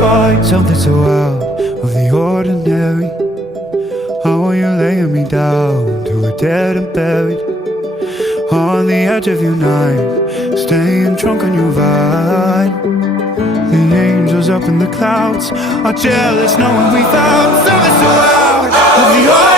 find something so out of the ordinary. How are you laying me down to a dead and buried on the edge of your night, staying drunk on your vine. The angels up in the clouds are jealous knowing we found something so out of the ordinary.